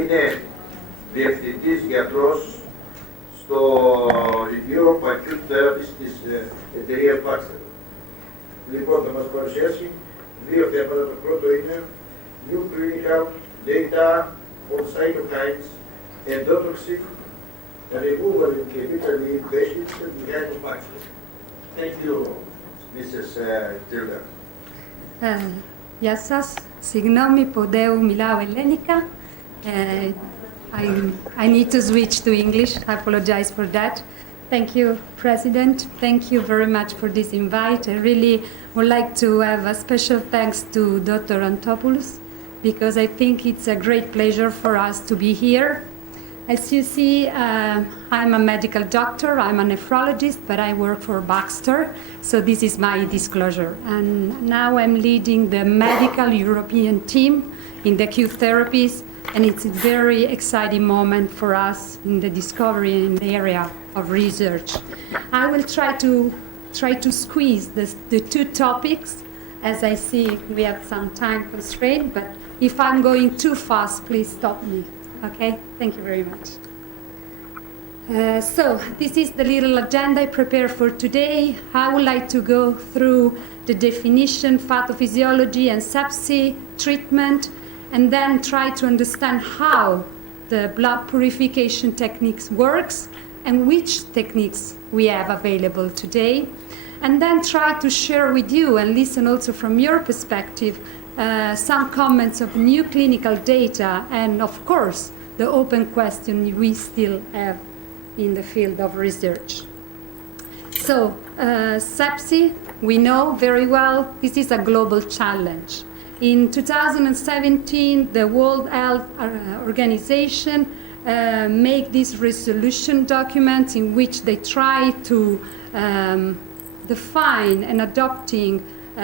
Είναι διευθυντής γιατρός στο Europe Acute Therapies της εταιρείας Baxter. Λοιπόν, θα μας παρουσιάσει δύο θέματα. Το πρώτο είναι New Clinical Data on Cytokines, Endotoxin, Removal in Chemically Patients and Gynecomastia. Thank you, Mrs. Gilda. Γεια σας. Συγγνώμη που δεν μιλάω ελληνικά. I need to switch to English. I apologize for that. Thank you, President. Thank you very much for this invite. I really would like to have a special thanks to Dr. Antopoulos because I think it's a great pleasure for us to be here. As you see, I'm a medical doctor. I'm a nephrologist, but I work for Baxter. So this is my disclosure. And now I'm leading the medical European team in the acute therapies. And it's a very exciting moment for us in the discovery in the area of research. I will try to squeeze the two topics. As I see, we have some time constraint, but if I'm going too fast, please stop me. Okay, thank you very much. So this is the little agenda I prepared for today. I would like to go through the definition, pathophysiology, and sepsis treatment, and then try to understand how the blood purification techniques works and which techniques we have available today, and then try to share with you and listen also from your perspective some comments of new clinical data and, of course, the open question we still have in the field of research. So, sepsis, we know very well, this is a global challenge. In 2017, the World Health Organization made this resolution document in which they try to define and adopting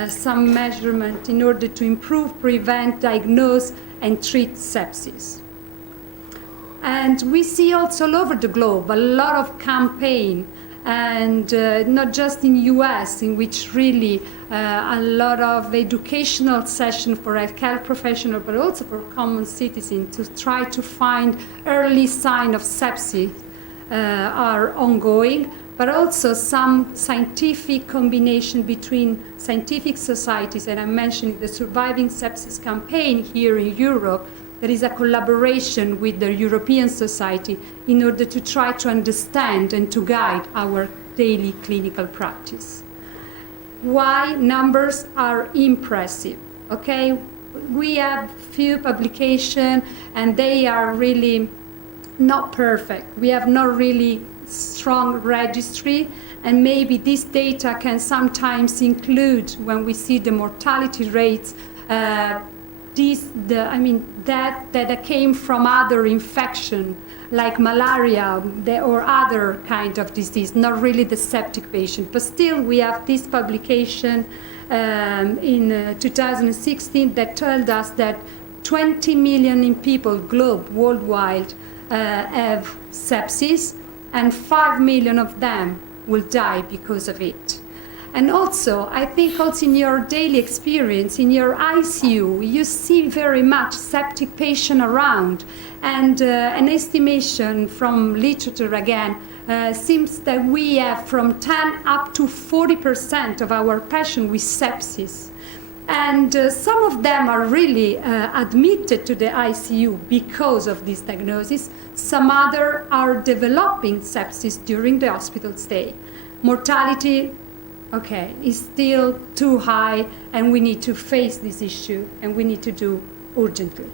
some measurement in order to improve, prevent, diagnose, and treat sepsis. And we see also all over the globe a lot of campaign, and not just in US, in which really a lot of educational session for healthcare professionals, but also for common citizens to try to find early sign of sepsis are ongoing, but also some scientific combination between scientific societies, and I mentioned the Surviving Sepsis campaign here in Europe. There is a collaboration with the European Society in order to try to understand and to guide our daily clinical practice. Why numbers are impressive, okay? We have few publications and they are really not perfect. We have not really strong registry, and maybe this data can sometimes include, when we see the mortality rates, that came from other infection like malaria or other kind of disease, not really the septic patient. But still, we have this publication in 2016 that told us that 20 million people worldwide have sepsis, and 5 million of them will die because of it. And also, I think also in your daily experience, in your ICU, you see very much septic patient around. And an estimation from literature, again, seems that we have from 10 up to 40% of our patients with sepsis. And some of them are really admitted to the ICU because of this diagnosis. Some other are developing sepsis during the hospital stay. Mortality, okay, is still too high, and we need to face this issue, and we need to do urgently.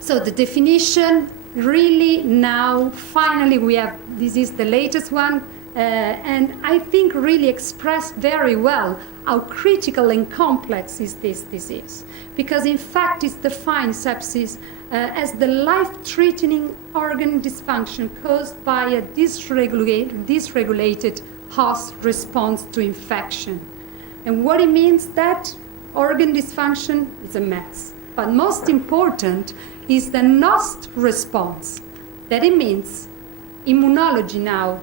So the definition, really now, finally we have, this is the latest one, and I think really expressed very well how critical and complex is this disease. Because in fact it's defined sepsis as the life-threatening organ dysfunction caused by a dysregulated host response to infection. And what it means, that organ dysfunction is a mess. But most important is the host response. That it means immunology now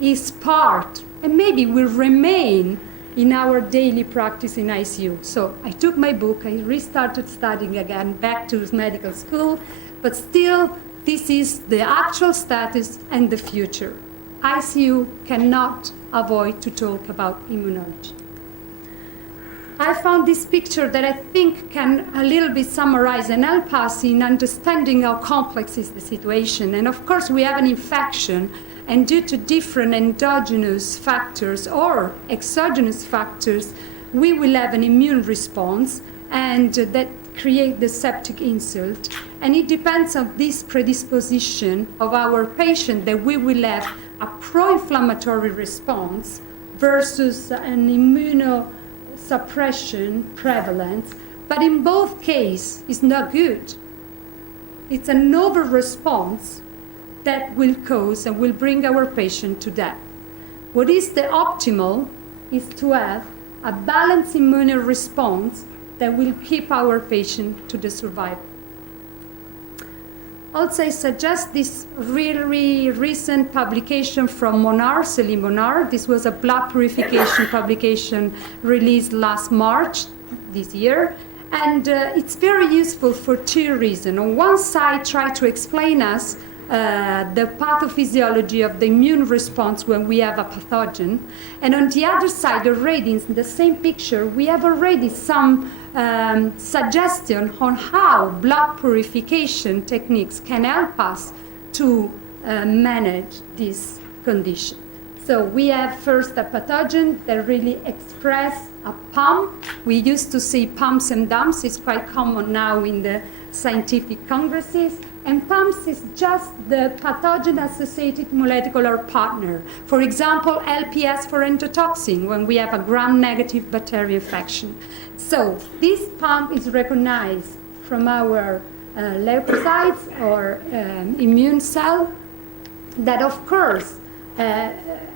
is part, and maybe will remain in our daily practice in ICU. So I took my book, I restarted studying again, back to medical school, but still, this is the actual status and the future. ICU cannot avoid to talk about immunology. I found this picture that I think can a little bit summarize and help us in understanding how complex is the situation. And of course, we have an infection, and due to different endogenous factors or exogenous factors, we will have an immune response, and that create the septic insult. And it depends on this predisposition of our patient that we will have a pro-inflammatory response versus an immunosuppression prevalence. But in both cases, it's not good. It's an over-response that will cause and will bring our patient to death. What is the optimal is to have a balanced immune response that will keep our patient to the survival. Also, I suggest this really recent publication from Monar, Céline Monar. This was a blood purification publication released last March this year. And it's very useful for two reasons. On one side, try to explain us the pathophysiology of the immune response when we have a pathogen. And on the other side, already in the same picture, we have already some suggestion on how blood purification techniques can help us to manage this condition. So we have first a pathogen that really express a pump. We used to see pumps and dumps. It's quite common now in the scientific congresses. And PAMS is just the pathogen-associated molecular partner. For example, LPS for endotoxin, when we have a gram-negative bacterial infection. So this pump is recognized from our leukocytes or immune cell that, of course,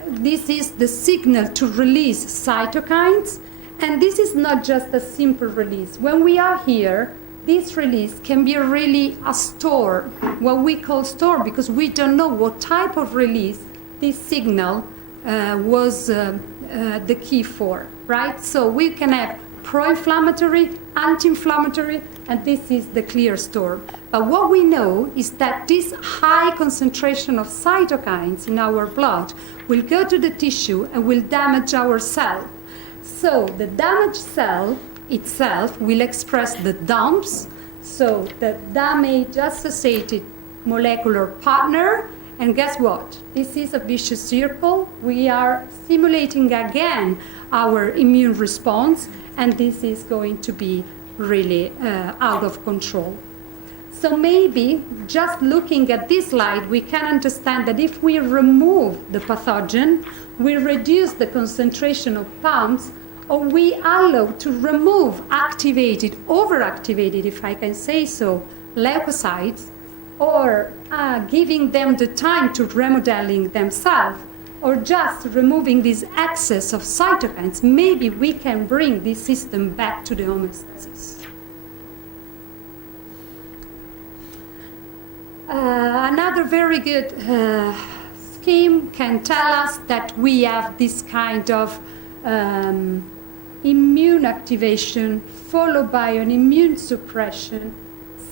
this is the signal to release cytokines. And this is not just a simple release. When we are here, this release can be really a store, what we call store, because we don't know what type of release this signal was the key for, right? So we can have pro-inflammatory, anti-inflammatory, and this is the clear store. But what we know is that this high concentration of cytokines in our blood will go to the tissue and will damage our cell. So the damaged cell itself will express the dumps, so the damage-associated molecular partner, and guess what? This is a vicious circle. We are stimulating again our immune response, and this is going to be really out of control. So maybe just looking at this slide, we can understand that if we remove the pathogen, we reduce the concentration of pumps, or we allow to remove activated, overactivated, if I can say so, leukocytes, or giving them the time to remodeling themselves, or just removing this excess of cytokines, maybe we can bring this system back to the homeostasis. Another very good scheme can tell us that we have this kind of immune activation followed by an immune suppression.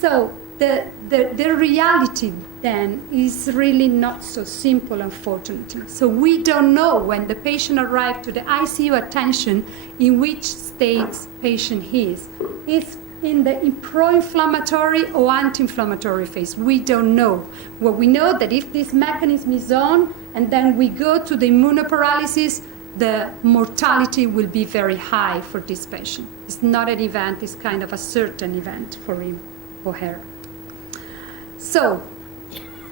So the reality then is really not so simple, unfortunately. So we don't know when the patient arrives to the ICU attention in which state patient is. Is in the pro-inflammatory or anti-inflammatory phase. We don't know. What we know that if this mechanism is on and then we go to the immunoparalysis, the mortality will be very high for this patient. It's not an event, it's kind of a certain event for him or her. So,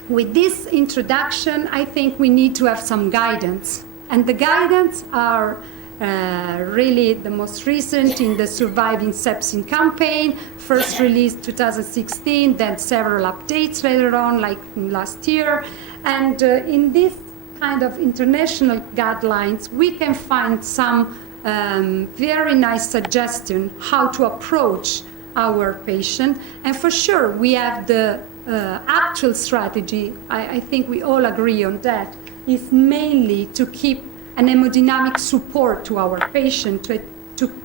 with this introduction, I think we need to have some guidance. And the guidance are really the most recent in the Surviving Sepsis campaign, first released 2016, then several updates later on, like last year. And in this kind of international guidelines, we can find some very nice suggestion how to approach our patient. And for sure, we have the actual strategy, I think we all agree on that, is mainly to keep an hemodynamic support to our patient, to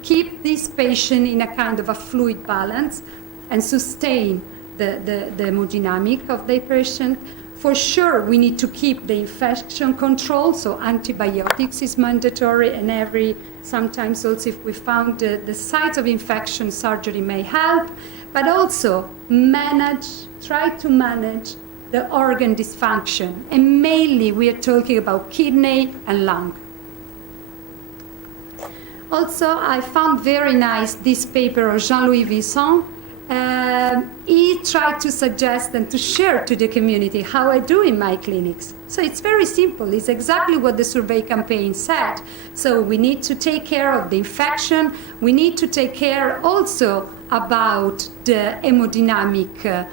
keep this patient in a kind of a fluid balance and sustain the hemodynamic of the patient. For sure, we need to keep the infection control, so antibiotics is mandatory, and sometimes also if we found the sites of infection, surgery may help, but also try to manage the organ dysfunction, and mainly we are talking about kidney and lung. Also, I found very nice this paper of Jean-Louis Vincent. He tried to suggest and to share to the community how I do in my clinics. So it's very simple. It's exactly what the survey campaign said. So we need to take care of the infection. We need to take care also about the hemodynamic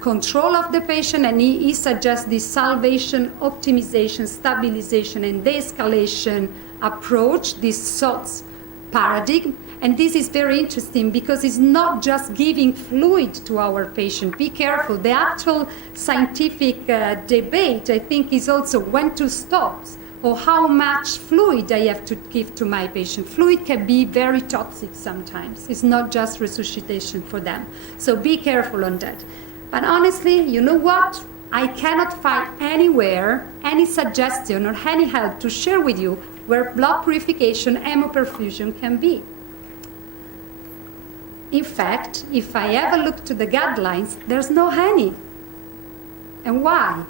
control of the patient, and he suggests this salvation, optimization, stabilization, and de-escalation approach, this SOTS paradigm. And this is very interesting because it's not just giving fluid to our patient. Be careful. The actual scientific debate, I think, is also when to stop or how much fluid I have to give to my patient. Fluid can be very toxic sometimes. It's not just resuscitation for them. So be careful on that. But honestly, you know what? I cannot find anywhere any suggestion or any help to share with you where blood purification, hemoperfusion can be. In fact, if I ever look to the guidelines, there's no any. And why?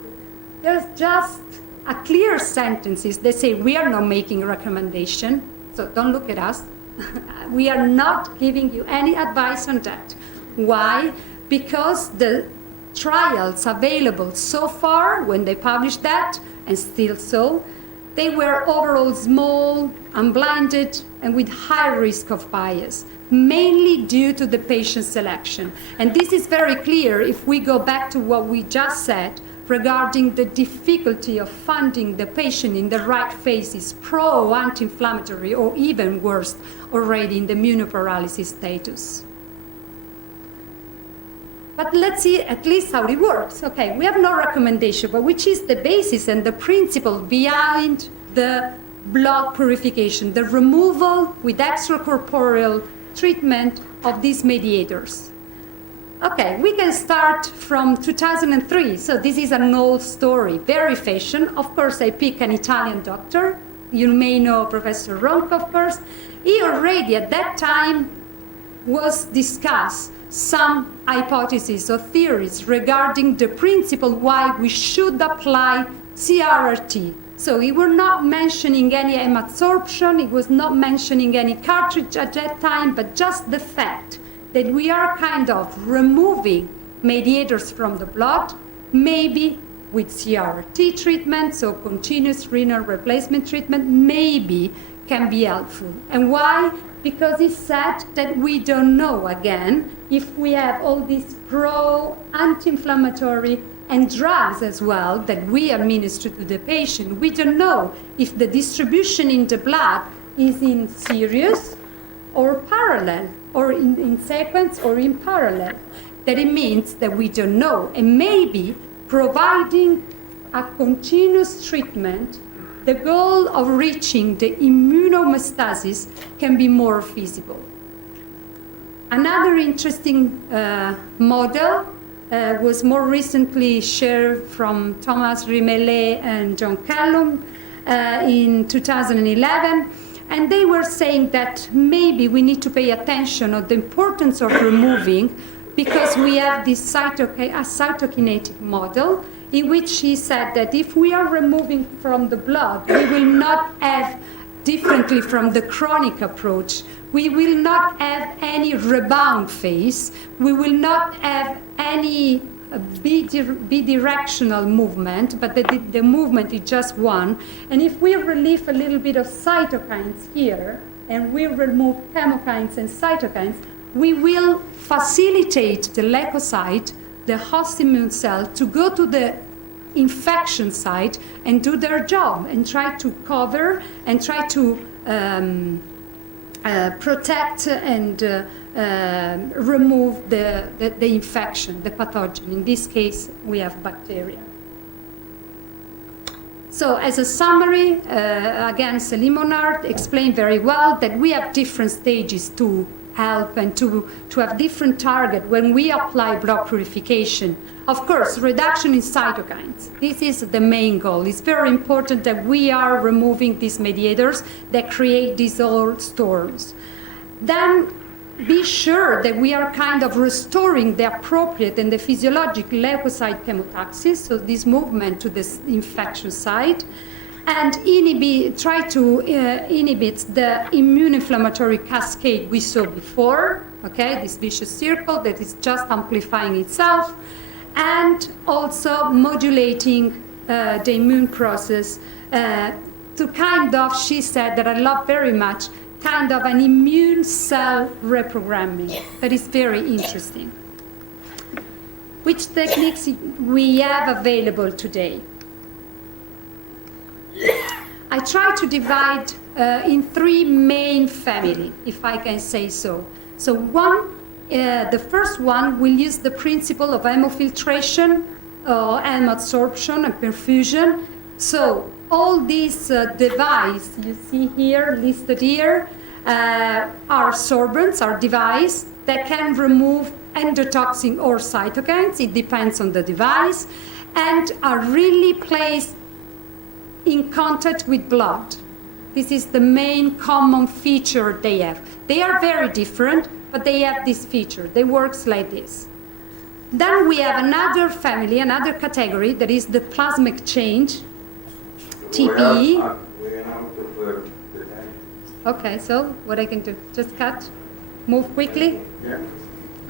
There's just a clear sentences. They say we are not making a recommendation, so don't look at us. We are not giving you any advice on that. Why? Because the trials available so far, when they published that, and still so, they were overall small, unblinded, and with high risk of bias, mainly due to the patient selection. And this is very clear if we go back to what we just said regarding the difficulty of finding the patient in the right phases, pro-anti-inflammatory, or even worse, already in the immunoparalysis status. But let's see at least how it works. Okay, we have no recommendation, but which is the basis and the principle behind the blood purification, the removal with extracorporeal treatment of these mediators. Okay, we can start from 2003. So this is an old story, very fashion. Of course, I pick an Italian doctor. You may know Professor Ronco, of course. He already at that time was discussed some hypotheses or theories regarding the principle why we should apply CRRT. So he was not mentioning any hemadsorption, he was not mentioning any cartridge at that time, but just the fact that we are kind of removing mediators from the blood, maybe with CRRT treatment, so continuous renal replacement treatment, maybe can be helpful. And why? Because he said that we don't know, again, if we have all these pro-anti-inflammatory and drugs as well that we administer to the patient. We don't know if the distribution in the blood is in series or parallel, or in sequence or in parallel. That it means that we don't know. And maybe providing a continuous treatment, the goal of reaching the immunohomeostasis can be more feasible. Another interesting model was more recently shared from Thomas Rimelet and John Callum in 2011. And they were saying that maybe we need to pay attention on the importance of removing, because we have this cytokinetic model in which he said that if we are removing from the blood, we will not have, differently from the chronic approach, we will not have any rebound phase, we will not have any bidirectional movement, but the movement is just one. And if we relieve a little bit of cytokines here, and we remove chemokines and cytokines, we will facilitate the leukocyte, the host immune cell, to go to the infection site and do their job and try to cover and try to protect and remove the infection, the pathogen. In this case, we have bacteria. So as a summary, again, Céline Monard explained very well that we have different stages to help and to have different target when we apply blood purification. Of course, reduction in cytokines. This is the main goal. It's very important that we are removing these mediators that create these old storms. Then be sure that we are kind of restoring the appropriate and the physiologic leukocyte chemotaxis, so this movement to the infection site, and try to inhibit the immune inflammatory cascade we saw before, okay, this vicious circle that is just amplifying itself, and also modulating the immune process to kind of, she said, that I love very much, kind of an immune cell reprogramming. That is very interesting. Which techniques we have available today? I try to divide in three main families, if I can say so. So the first one will use the principle of hemofiltration, hemabsorption and perfusion. So all these devices you see here, listed here, are sorbents, are devices that can remove endotoxin or cytokines, it depends on the device, and are really placed in contact with blood. This is the main common feature they have. They are very different, but they have this feature. They work like this. Then we have another family, another category, that is the plasma exchange, TPE. Okay, so what I can do? Just cut? Move quickly? Yeah.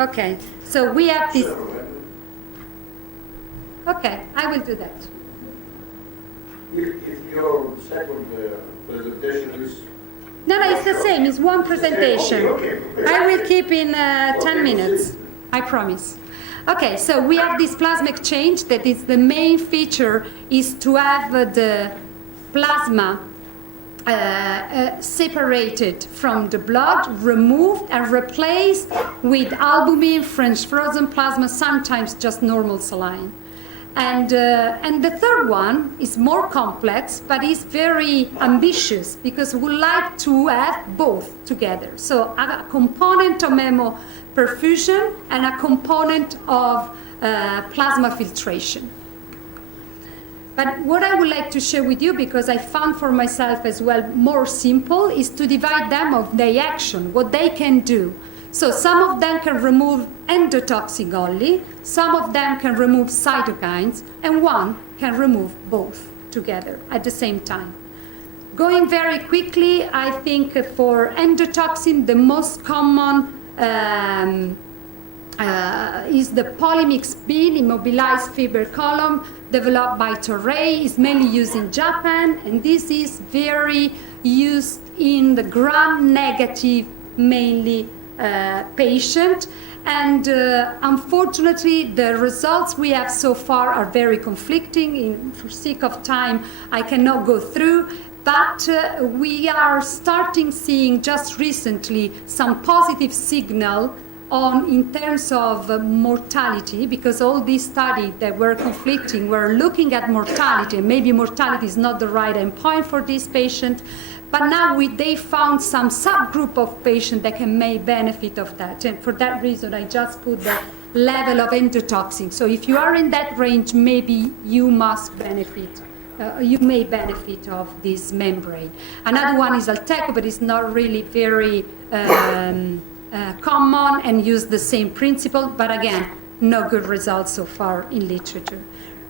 Okay, so we have this. Okay, I will do that. If your second presentation is... No, it's the same. It's one presentation. Okay. I will keep in 10 minutes. I promise. Okay, so we have this plasma exchange that is the main feature is to have the plasma separated from the blood, removed and replaced with albumin, French frozen plasma, sometimes just normal saline. And the third one is more complex, but is very ambitious because we like to have both together. So a component of hemoperfusion and a component of plasma filtration. But what I would like to share with you, because I found for myself as well more simple, is to divide them of their action, what they can do. So some of them can remove endotoxin only, some of them can remove cytokines, and one can remove both together at the same time. Going very quickly, I think for endotoxin, the most common is the polymix bean immobilized fiber column developed by Toray. Is mainly used in Japan, and this is very used in the gram-negative mainly patient. And unfortunately, the results we have so far are very conflicting. For sake of time, I cannot go through. But we are starting seeing just recently some positive signal in terms of mortality, because all these studies that were conflicting were looking at mortality, and maybe mortality is not the right endpoint for this patient, but now they found some subgroup of patients that can may benefit of that, and for that reason I just put the level of endotoxin. So if you are in that range, maybe you must benefit. You may benefit of this membrane. Another one is Alteco, but it's not really very common and use the same principle, but again, no good results so far in literature.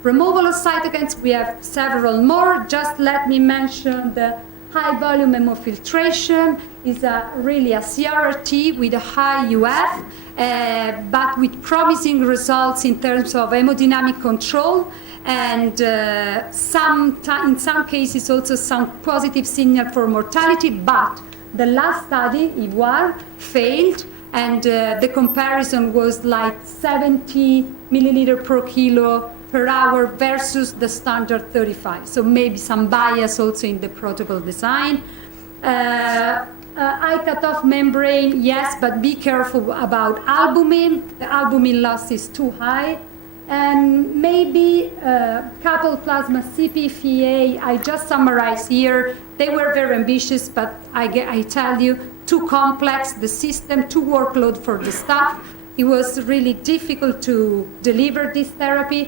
Removal of cytokines, we have several more. Just let me mention the high volume hemofiltration is really a CRT with a high UF, but with promising results in terms of hemodynamic control, and in some cases also some positive signal for mortality, but the last study, IVOIR, failed, and the comparison was like 70 milliliter per kilo per hour versus the standard 35. So maybe some bias also in the protocol design. Eye cutoff membrane, yes, but be careful about albumin. The albumin loss is too high. And maybe coupled plasma CPFA, I just summarized here. They were very ambitious, but I tell you, too complex, the system, too workload for the staff. It was really difficult to deliver this therapy,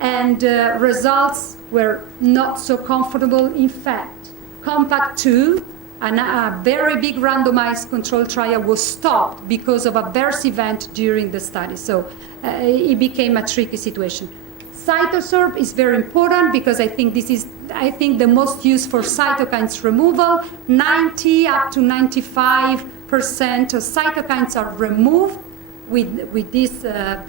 and results were not so comfortable. In fact, Compact 2, a very big randomized control trial, was stopped because of adverse event during the study. So it became a tricky situation. Cytosorb is very important because I think this is, the most used for cytokines removal. 90 up to 95% of cytokines are removed with this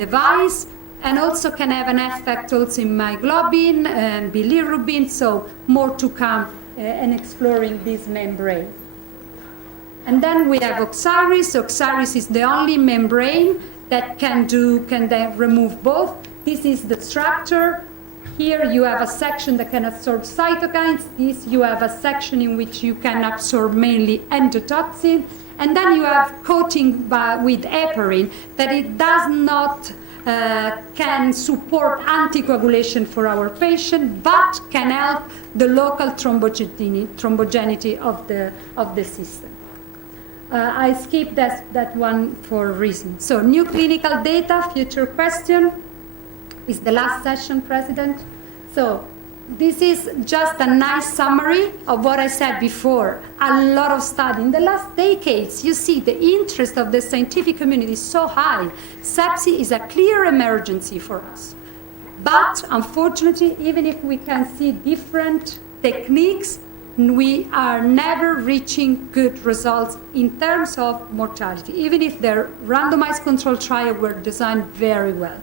device, and also can have an effect also in myoglobin and bilirubin, so more to come in exploring this membrane. And then we have Oxiris. Oxiris is the only membrane that can then remove both. This is the structure. Here you have a section that can absorb cytokines. This you have a section in which you can absorb mainly endotoxin. And then you have coating with heparin that it does not can support anticoagulation for our patient, but can help the local thrombogenicity of the system. I skipped that one for a reason. So new clinical data, future question, is the last session, President. So this is just a nice summary of what I said before. A lot of study. In the last decades, you see the interest of the scientific community is so high. Sepsis is a clear emergency for us. But unfortunately, even if we can see different techniques, we are never reaching good results in terms of mortality, even if their randomized control trials were designed very well.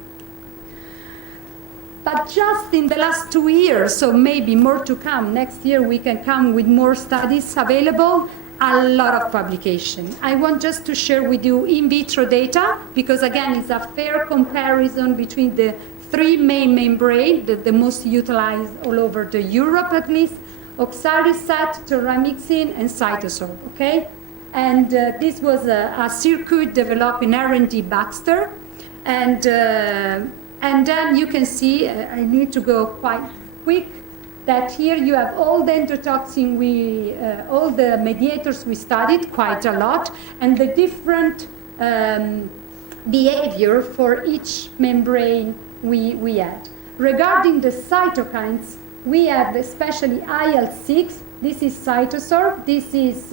But just in the last 2 years, so maybe more to come, next year we can come with more studies available, a lot of publication. I want just to share with you in vitro data, because again, it's a fair comparison between the three main membranes, the most utilized all over the Europe at least, Oxarisat, Toramyxin, and Cytosorb, okay? And this was a circuit developed in R&D Baxter, and then you can see, I need to go quite quick, that here you have all the endotoxin, all the mediators we studied quite a lot, and the different behavior for each membrane we had. Regarding the cytokines, we have especially IL-6, this is Cytosorb, this is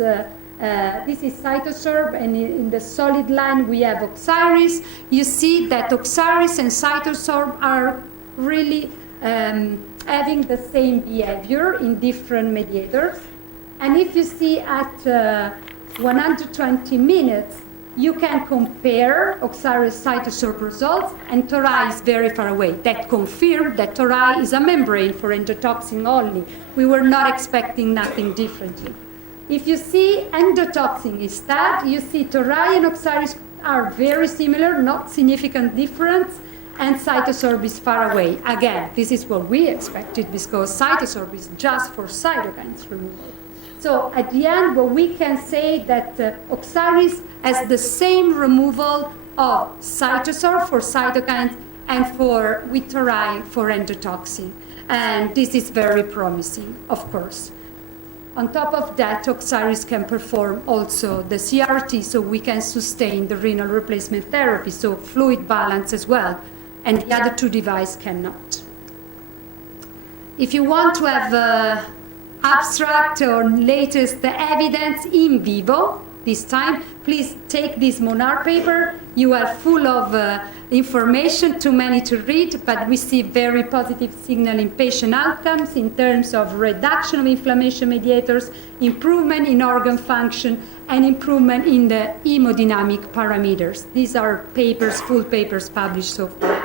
Cytosorb, and in the solid line we have Oxiris. You see that Oxiris and Cytosorb are really having the same behavior in different mediators. And if you see at 120 minutes, you can compare Oxiris Cytosorb results, and Tori is very far away. That confirmed that Tori is a membrane for endotoxin only. We were not expecting nothing differently. If you see endotoxin instead, you see Tori and Oxiris are very similar, not significant difference, and Cytosorb is far away. Again, this is what we expected because Cytosorb is just for cytokines removal. So at the end, what we can say that Oxiris has the same removal of Cytosorb for cytokines and with Tori for endotoxin. And this is very promising, of course. On top of that, Oxiris can perform also the CRT, so we can sustain the renal replacement therapy, so fluid balance as well, and the other two devices cannot. If you want to have abstract or latest evidence in vivo, this time, please take this Monarch paper. You are full of information, too many to read, but we see very positive signal in patient outcomes in terms of reduction of inflammation mediators, improvement in organ function, and improvement in the hemodynamic parameters. These are papers, full papers published so far.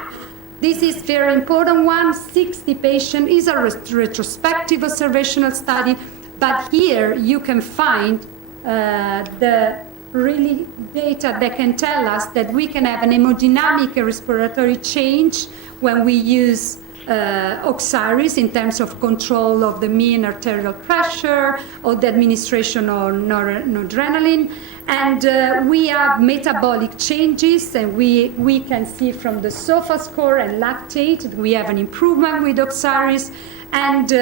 This is very important one. 60 patients is a retrospective observational study, but here you can find the really data that can tell us that we can have an hemodynamic respiratory change when we use Oxaris in terms of control of the mean arterial pressure or the administration of noradrenaline. And we have metabolic changes, and we can see from the SOFA score and lactate, we have an improvement with Oxaris. And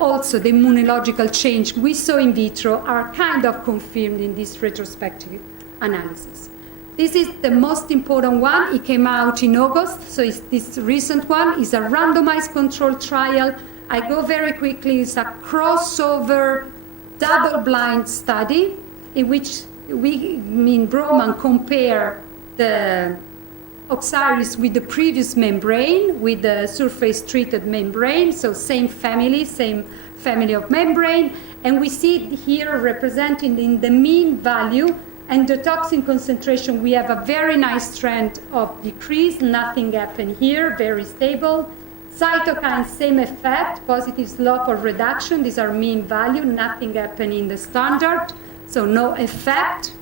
also the immunological change we saw in vitro are kind of confirmed in this retrospective analysis. This is the most important one. It came out in August, so it's this recent one. It's a randomized controlled trial. I go very quickly. It's a crossover double-blind study in which Broman compare the Oxaris with the previous membrane, with the surface-treated membrane, so same family of membrane. And we see here represented in the mean value and the toxin concentration, we have a very nice trend of decrease. Nothing happened here, very stable. Cytokines, same effect, positive slope of reduction. These are mean value, nothing happened in the standard, so no effect.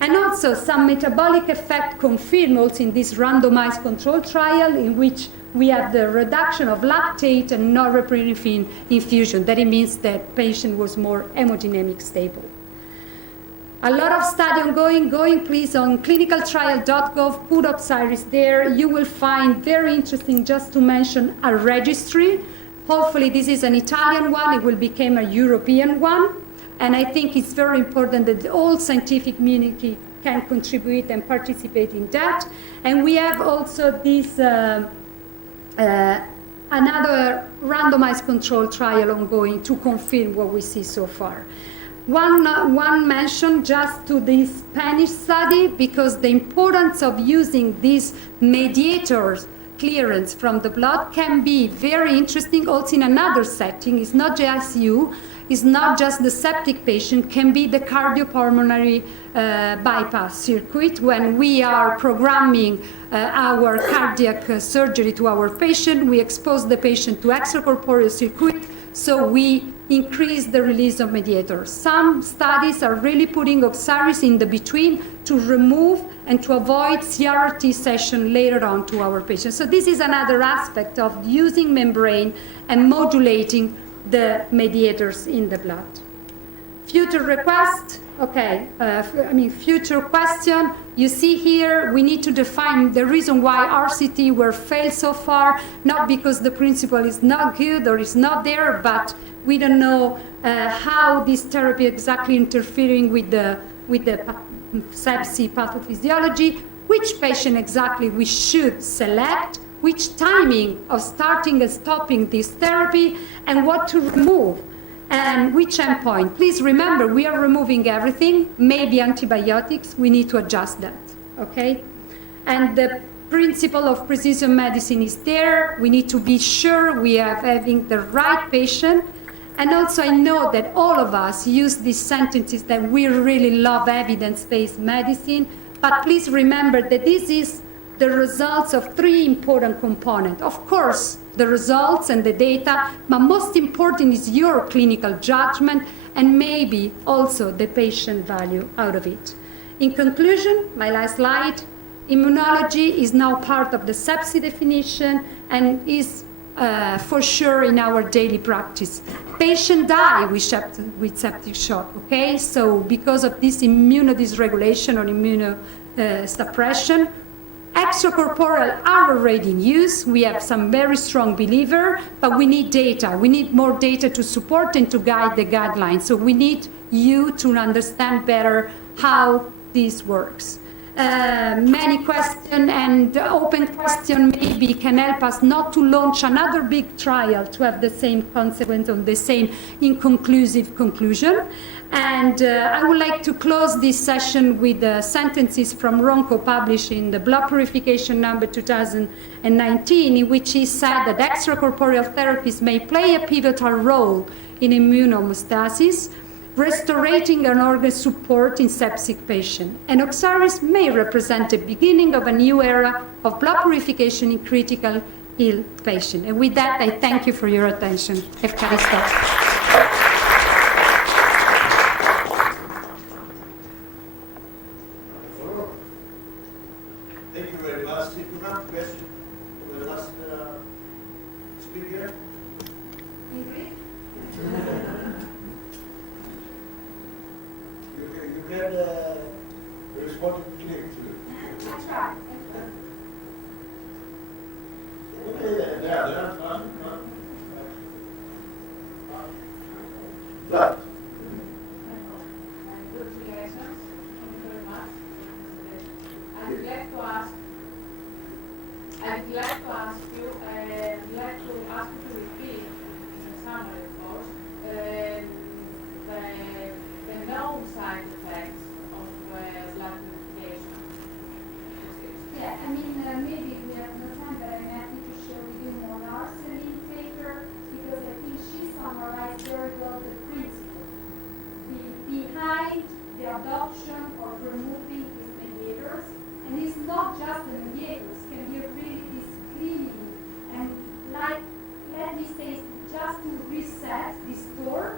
And also some metabolic effect confirmed also in this randomized control trial in which we have the reduction of lactate and norepinephrine infusion. That it means that patient was more hemodynamic stable. A lot of study ongoing. Going please on clinicaltrial.gov, put Oxaris there. You will find very interesting, just to mention, a registry. Hopefully this is an Italian one. It will become a European one. And I think it's very important that the whole scientific community can contribute and participate in that. And we have also this another randomized control trial ongoing to confirm what we see so far. One mention just to this Spanish study, because the importance of using these mediators clearance from the blood can be very interesting also in another setting. It's not just you, it's not just the septic patient, can be the cardiopulmonary bypass circuit when we are programming our cardiac surgery to our patient. We expose the patient to extracorporeal circuit, so we increase the release of mediators. Some studies are really putting Oxaris in the between to remove and to avoid CRT session later on to our patients. So this is another aspect of using membrane and modulating the mediators in the blood. Future request, okay, future question. You see here, we need to define the reason why RCT were failed so far, not because the principle is not good or is not there, but we don't know how this therapy exactly interfering with the sepsis pathophysiology, which patient exactly we should select, which timing of starting and stopping this therapy, and what to remove, and which endpoint. Please remember, we are removing everything, maybe antibiotics, we need to adjust that, okay? And the principle of precision medicine is there. We need to be sure we are having the right patient. And also I know that all of us use these sentences that we really love evidence-based medicine, but please remember that this is the results of three important components. Of course, the results and the data, but most important is your clinical judgment and maybe also the patient value out of it. In conclusion, my last slide, immunology is now part of the sepsis definition and is for sure in our daily practice. Patients die with septic shock, okay? So because of this immunodysregulation or immunosuppression, extracorporeal are already in use. We have some very strong believer, but we need data. We need more data to support and to guide the guidelines. So we need you to understand better how this works. Many questions and open question maybe can help us not to launch another big trial to have the same consequence on the same inconclusive conclusion. And I would like to close this session with sentences from Ronco published in the Blood Purification number 2019, in which he said that extracorporeal therapies may play a pivotal role in immunohomeostasis, restoring an organ support in septic patients. And Oxaris may represent the beginning of a new era of blood purification in critical ill patients. And with that, I thank you for your attention. Ευχαριστώ. Thank you very much. If you have questions, the last what it clicks. That's right. Flat. Congratulations. Thank you very much. I would like to ask you to repeat, in a summary, of course, the known side effects of blood purification. Yeah, I mean, maybe we have no time, but I'm happy to share with you more Arceline paper, because I think she summarized very well the principle behind the adoption of removing these mediators. And it's not just the mediators, it can be really this cleaning and, like, let me say, just to reset, restore,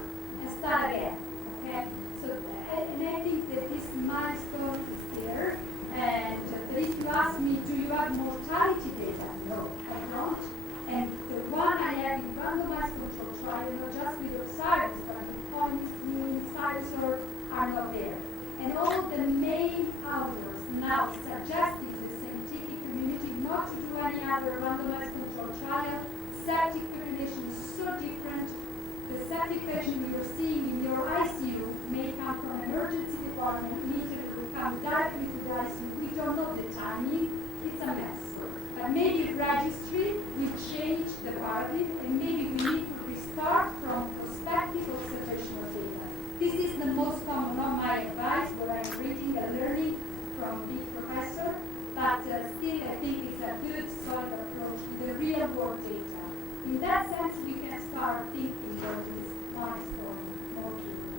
and start again. Okay? So, and I think that this milestone is there. And but if you ask me, do you have mortality data? No, I don't. And the one I have in randomized control trial, not just with Osiris, but with Colin, Sizor, are not there. And all the main authors now suggesting to the scientific community not to do any other randomized control trial. Septic population is so different. The septic patient you are seeing in your ICU may come from emergency department, literally will come directly to the ICU. We don't know the timing. It's a mess. But maybe registry will change the paradigm, and maybe we need to restart from prospective observational data. This is the most common, not my advice, what I'm reading and learning from big professor, but still I think it's a good, solid approach to the real world data. In that sense, we can start thinking of this milestone more clearly.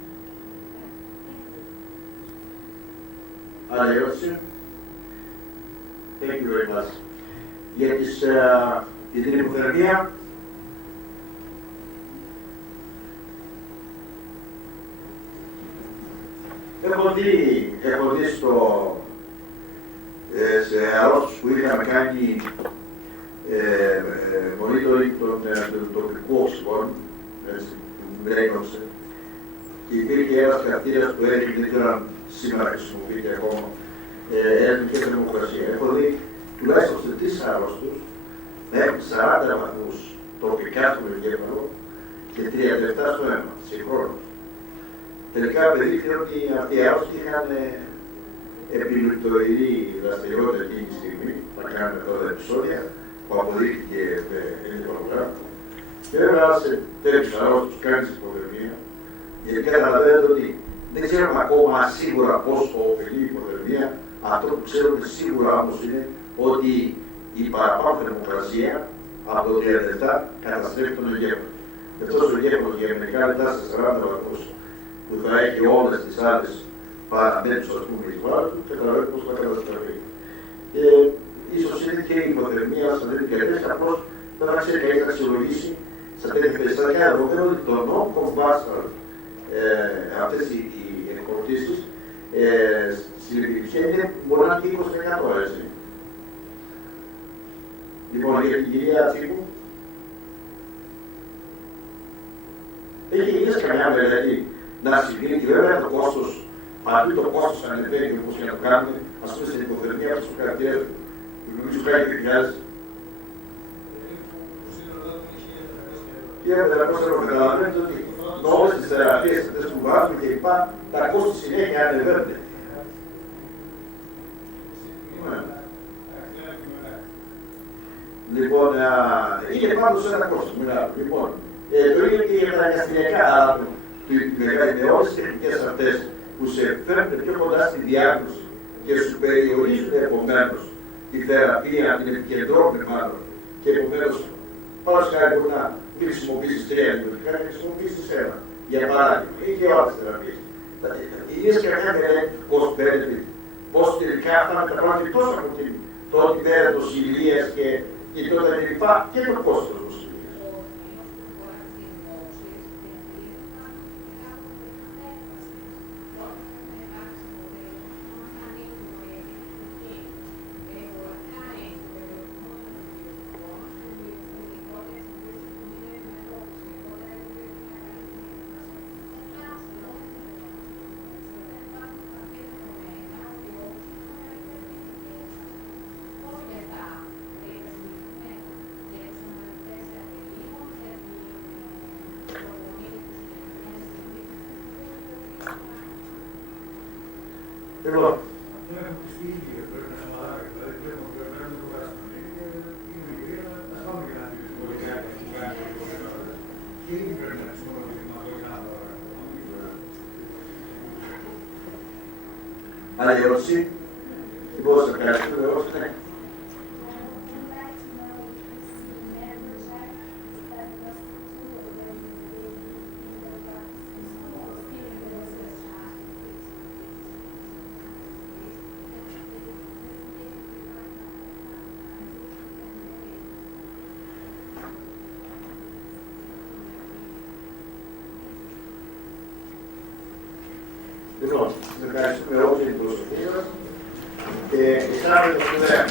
Άλλα ερώτηση. Thank you very much. Για την υποθερμία, έχω δει σε αρρώστους που είχαμε κάνει monitoring των τοπικού οξυγόνου, που μπρέγνωσε, και υπήρχε ένας χαρακτήρας που έδειχνε, δεν ξέρω αν σήμερα χρησιμοποιείται ακόμα, έλεγχη θερμοκρασία. Έχω δει τουλάχιστον σε 3 αρρώστους να έχουν 40 βαθμούς τοπικά στον εγκέφαλο και 37 στο αίμα, συγχρόνως. Τελικά απεδείχθη ότι αυτοί οι άρρωστοι είχαν επιληπτοειδή δραστηριότητα εκείνη τη στιγμή, θα κάνουμε τώρα επεισόδια, που αποδείχθηκε με εγκεφαλογράφο. Και βέβαια σε τέτοιους αρρώστους κάνεις υποθερμία, γιατί καταλαβαίνετε ότι δεν ξέρουμε ακόμα σίγουρα πόσο ωφελεί η υποθερμία. Αυτό που ξέρουμε σίγουρα όμως είναι ότι η παραπάνω θερμοκρασία από το 37 καταστρέφει τον εγκέφαλο. Αυτός ο εγκέφαλος για μερικά λεπτά σε 40 βαθμούς που θα έχει όλες τις άλλες παραμένους, ας πούμε, εις βάρος του, καταλαβαίνει πώς θα καταστραφεί. Ίσως είναι και η υποθερμία σαν τέτοια κατάσταση, απλώς δεν θα ξέρει κανείς να αξιολογήσει σε τέτοια περιστατικά. Δεδομένου ότι το non-combustal, αυτές οι εκπορτήσεις στην επιτυχία είναι μπορεί να είναι και 20%, έτσι. Λοιπόν, για την κυρία Τσίκου, έχει γίνει καμιά μελέτη να συγκρίνει, και βέβαια το κόστος, παντού το κόστος ανεβαίνει όπως και να το κάνουμε, ας πούμε στην υποθερμία αυτός του χαρακτήρα του, που νομίζω πάει και 2.000. Και 400 ευρώ, καταλαβαίνετε ότι με όλες τις θεραπείες αυτές που βάζουμε και λοιπά, τα κόστη συνέχεια ανεβαίνουν. Λοιπόν, είναι πάντως ένα κόστος μεγάλο. Λοιπόν, το ίδιο και για τα αναγκαστηριακά, αλλά με όλες τις τεχνικές αυτές που σε φέρνουν πιο κοντά στη διάγνωση και σου περιορίζουν επομένως τη θεραπεία, την επικεντρώνουν μάλλον, και επομένως πάνω σε κάτι μπορεί να μην χρησιμοποιήσεις 3 αντιβιωτικά και να χρησιμοποιήσεις 1. Για παράδειγμα, ή και άλλες θεραπείες. Είναι και κάποια μελέτη cost benefit, πώς τελικά αυτά με τα πράγματα εκτός από την πρώτη μέρα των ηλίας και τότε λοιπά και το κόστος των ηλίας. Λοιπόν, άλλη ερώτηση. Τι μπορείς να κάνεις, το ερώτηση, ναι. Λοιπόν, ευχαριστούμε όλους για την προσοχή μας και εξάρτητα το σπουδαία.